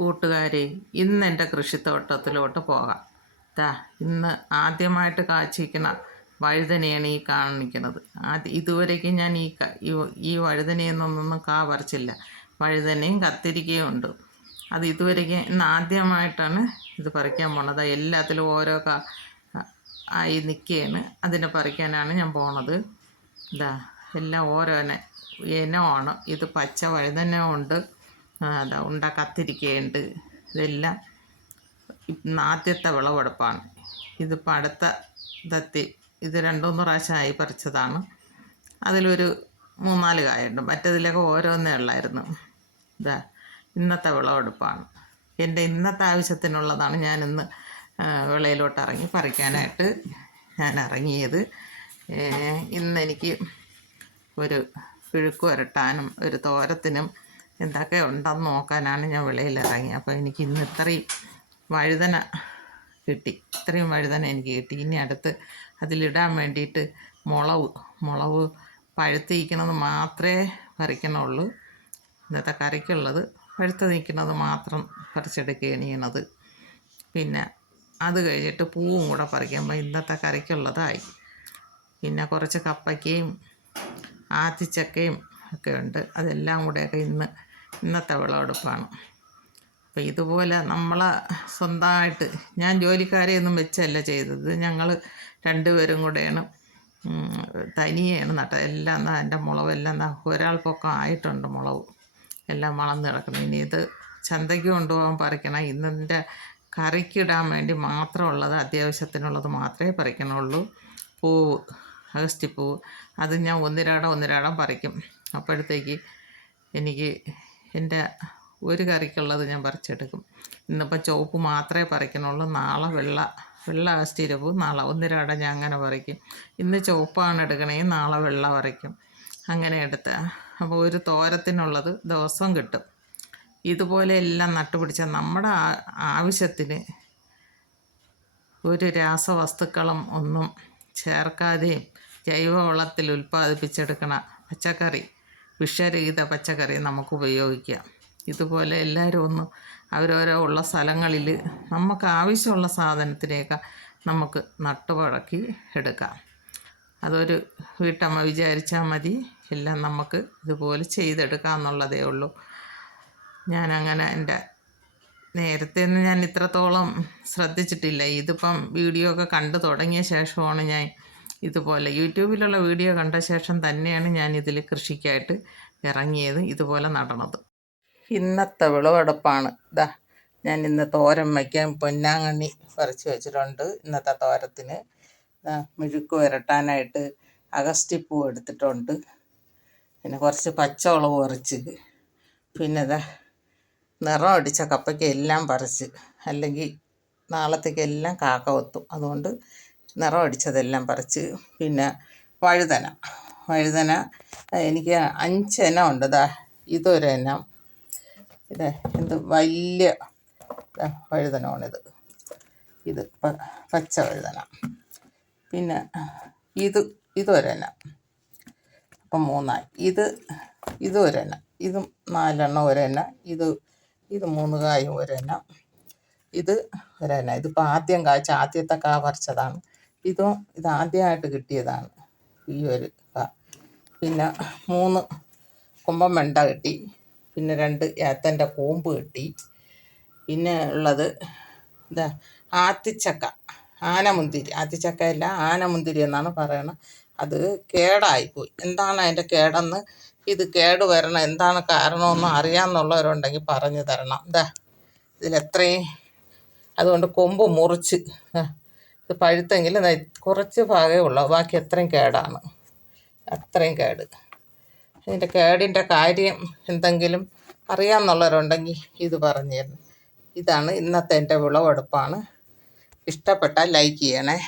കൂട്ടുകാരെ ഇന്ന് എന്റെ കൃഷിത്തോട്ടത്തിലോട്ട് പോകാം. ദാ ഇന്ന് ആദ്യമായിട്ട് കാച്ചിരിക്കുന്ന വഴുതനയാണ് ഈ കാണിക്കുന്നത്. ആദ്യ ഇതുവരേക്കും ഞാൻ ഈ ഈ- വഴുതനയെന്നൊന്നും കാ പറിച്ചില്ല വഴുതനയും കത്തിരിക്കയും ഉണ്ട്. അത് ഇതുവരേക്കും ഇന്ന് ആദ്യമായിട്ടാണ് ഇത് പറിക്കാൻ പോണത്. എല്ലാത്തിലും ഓരോ കാ ആയി നിൽക്കുകയാണ് അതിനെ പറിക്കാനാണ് ഞാൻ പോണത്. ഇതാ എല്ലാം ഓരോനെ ഇനമാണ് ഇത് പച്ച വഴുതന ഉണ്ട് ആ, അതാ ഉണ്ട കത്തിരിക്കയുണ്ട്. ഇതെല്ലാം ആദ്യത്തെ വിളവെടുപ്പാണ്. ഇതിപ്പോൾ അടുത്ത ദത്തി ഇത് രണ്ടുമൂന്ന് പ്രാവശ്യമായി പറിച്ചതാണ്. അതിലൊരു മൂന്നാൽ കായുണ്ട്. മറ്റതിലൊക്കെ ഓരോന്നേ ഉള്ളായിരുന്നു. ഇതാ ഇന്നത്തെ വിളവെടുപ്പാണ്. എന്റെ ഇന്നത്തെ ആവശ്യത്തിനുള്ളതാണ് ഞാനിന്ന് വിളയിലോട്ട് ഇറങ്ങി പറിക്കാനായിട്ട് ഞാൻ ഇറങ്ങിയത്. ഇന്നെനിക്ക് ഒരു കിഴുക്ക് വരട്ടാനും ഒരു തോരത്തിനും എന്തൊക്കെ ഉണ്ടെന്ന് നോക്കാനാണ് ഞാൻ വെളിയിൽ ഇറങ്ങി അപ്പോൾ എനിക്ക് ഇന്ന് ഇത്രയും വഴുതന കിട്ടി. ഇത്രയും വഴുതന എനിക്ക് കിട്ടി. ഇനി അടുത്ത് അതിലിടാൻ വേണ്ടിയിട്ട് മുളവ് മുളവ് പഴുത്തിരിക്കുന്നത് മാത്രമേ പറിക്കണുള്ളൂ. ഇന്നത്തെ കറിക്കുള്ളത് പഴുത്ത് നിൽക്കുന്നത് മാത്രം പറിച്ചെടുക്കുകയാണ് ചെയ്യണത്. പിന്നെ അത് കഴിഞ്ഞിട്ട് പൂവും കൂടെ പറിക്കുമ്പോൾ ഇന്നത്തെ കറിക്കുള്ളതായി. പിന്നെ കുറച്ച് കപ്പയ്ക്കയും ആത്തിച്ചക്കയും ഒക്കെ ഉണ്ട്. അതെല്ലാം കൂടെയൊക്കെ ഇന്ന് ഇന്നത്തെ വിളവെടുപ്പാണ്. അപ്പോൾ ഇതുപോലെ നമ്മളെ സ്വന്തമായിട്ട് ഞാൻ ജോലിക്കാരെ ഒന്നും വെച്ചല്ല ചെയ്തത്. ഞങ്ങൾ രണ്ടുപേരും കൂടെയാണ് തനിയാണ് നട്ടത്. എല്ലാം എന്നാൽ എന്റെ മുളകെല്ലാം എന്നാൽ ഒരാൾ പൊക്കം ആയിട്ടുണ്ട് മുളക്. എല്ലാം വളർന്ന് കിടക്കണം ഇനി ഇത് ചന്തയ്ക്ക് കൊണ്ടുപോകാൻ പറിക്കണം. ഇന്നെന്റെ കറിക്കിടാൻ വേണ്ടി മാത്രമുള്ളത് അത്യാവശ്യത്തിനുള്ളത് മാത്രമേ പറിക്കണുള്ളൂ. പൂവ് അഗസ്റ്റിപ്പൂവ് അത് ഞാൻ ഒന്നിരാടം ഒന്നിരാടം പറിക്കും. അപ്പോഴത്തേക്ക് എനിക്ക് എന്റെ ഒരു കറിക്കുള്ളത് ഞാൻ പറിച്ചെടുക്കും. ഇന്നിപ്പോൾ ചുവപ്പ് മാത്രമേ പറിക്കണുള്ളൂ നാളെ വെള്ള വെള്ള സ്ഥിരവും നാളെ ഒന്നിരാടെ ഞാൻ അങ്ങനെ പറിക്കും. ഇന്ന് ചുവപ്പാണ് എടുക്കണമെങ്കിൽ നാളെ വെള്ള പറിക്കും. അങ്ങനെ എടുത്ത് അപ്പോൾ ഒരു തോരത്തിനുള്ളത് ദിവസം കിട്ടും. ഇതുപോലെ എല്ലാം നട്ടുപിടിച്ച നമ്മുടെ ആവശ്യത്തിന് ഒരു രാസവസ്തുക്കളും ഒന്നും ചേർക്കാതെയും ജൈവവളത്തിൽ ഉൽപ്പാദിപ്പിച്ചെടുക്കണ പച്ചക്കറി വിഷരഹിത പച്ചക്കറി നമുക്ക് ഉപയോഗിക്കാം ഇതുപോലെ എല്ലാവരും ഒന്ന് അവരോരോ ഉള്ള സ്ഥലങ്ങളിൽ നമുക്ക് ആവശ്യമുള്ള സാധനത്തിനെയൊക്കെ നമുക്ക് നട്ടുപഴക്കി എടുക്കാം. അതൊരു വീട്ടമ്മ വിചാരിച്ചാൽ മതി. എല്ലാം നമുക്ക് ഇതുപോലെ ചെയ്തെടുക്കാം എന്നുള്ളതേ ഉള്ളൂ. ഞാനങ്ങനെ എന്റെ നേരത്തെ ഞാൻ ഇത്രത്തോളം ശ്രദ്ധിച്ചിട്ടില്ല. ഇതിപ്പം വീഡിയോ ഒക്കെ കണ്ടു തുടങ്ങിയ ശേഷമാണ് ഞാൻ ഇതുപോലെ യൂട്യൂബിലുള്ള വീഡിയോ കണ്ട ശേഷം തന്നെയാണ് ഞാൻ ഇതിൽ കൃഷിക്കായിട്ട് ഇറങ്ങിയത് ഇതുപോലെ നടണത് ഇന്നത്തെ വിളവെടുപ്പാണ്. ഇതാ ഞാൻ ഇന്ന് തോരൻ വയ്ക്കാൻ പൊന്നാങ്കണ്ണി പറിച്ച് വെച്ചിട്ടുണ്ട് ഇന്നത്തെ തോരത്തിന്. മെഴുക്ക് വരട്ടാനായിട്ട് അഗസ്റ്റിപ്പൂ എടുത്തിട്ടുണ്ട്. പിന്നെ കുറച്ച് പച്ചമുളക് പറിച്ച്. പിന്നെ ഇതാ നിറം അടിച്ച കപ്പയ്ക്ക് എല്ലാം പറിച്ച്. അല്ലെങ്കിൽ നാളത്തേക്ക് എല്ലാം കാക്ക വത്തും. അതുകൊണ്ട് നിറം അടിച്ചതെല്ലാം പറിച്ച് പിന്നെ വഴുതന. വഴുതന എനിക്ക് അഞ്ച് അഞ്ചെണ്ണം ഉണ്ട് ദാ. ഇതൊരെണ്ണം. ഇത് എന്ത് വലിയ വഴുതനമാണിത്. ഇത് പച്ച വഴുതന. പിന്നെ ഇത് ഇതൊരെണ്ണം. അപ്പം മൂന്നായി. ഇത് ഇത് ഒരെണ്ണം ഇതും നാലെണ്ണം ഒരെണ്ണം. ഇത് ഇത് മൂന്ന് കായും ഒരെണ്ണം. ഇത് ഒരെണ്ണം. ഇതിപ്പോൾ ആദ്യം കായ്ച്ച ആദ്യത്തെ കാ പറിച്ചതാണ്. ഇതും ഇത് ആദ്യമായിട്ട് കിട്ടിയതാണ് ഈ ഒരു പിന്നെ മൂന്ന് കുമ്പം വെണ്ട കിട്ടി. പിന്നെ രണ്ട് ഏത്തന്റെ കൂമ്പ് കിട്ടി. പിന്നെ ഉള്ളത് എന്താ ആത്തിച്ചക്ക ആനമുന്തിരി. ആത്തിച്ചക്കയല്ല ആനമുന്തിരി എന്നാണ് പറയണത്. അത് കേടായിപ്പോയി. എന്താണ് അതിന്റെ കേടെന്ന്? ഇത് കേട് വരണം. എന്താണ് കാരണമെന്ന് അറിയാമെന്നുള്ളവരുണ്ടെങ്കിൽ പറഞ്ഞു തരണം. എന്താ ഇതിലെത്രയും അതുകൊണ്ട് കൊമ്പ് മുറിച്ച് ഇത് പഴുത്തെങ്കിൽ കുറച്ച് ഭാഗമേ ഉള്ളൂ. ബാക്കി അത്രയും കേടാണ്. അത്രയും കേട്. ഇതിന്റെ കേടിന്റെ കാര്യം എന്തെങ്കിലും അറിയാമെന്നുള്ളവരുണ്ടെങ്കിൽ ഇത് പറഞ്ഞു തരണം ഇതാണ് ഇന്നത്തെ എന്റെ വിളവെടുപ്പാണ്. ഇഷ്ടപ്പെട്ടാൽ ലൈക്ക് ചെയ്യണേ.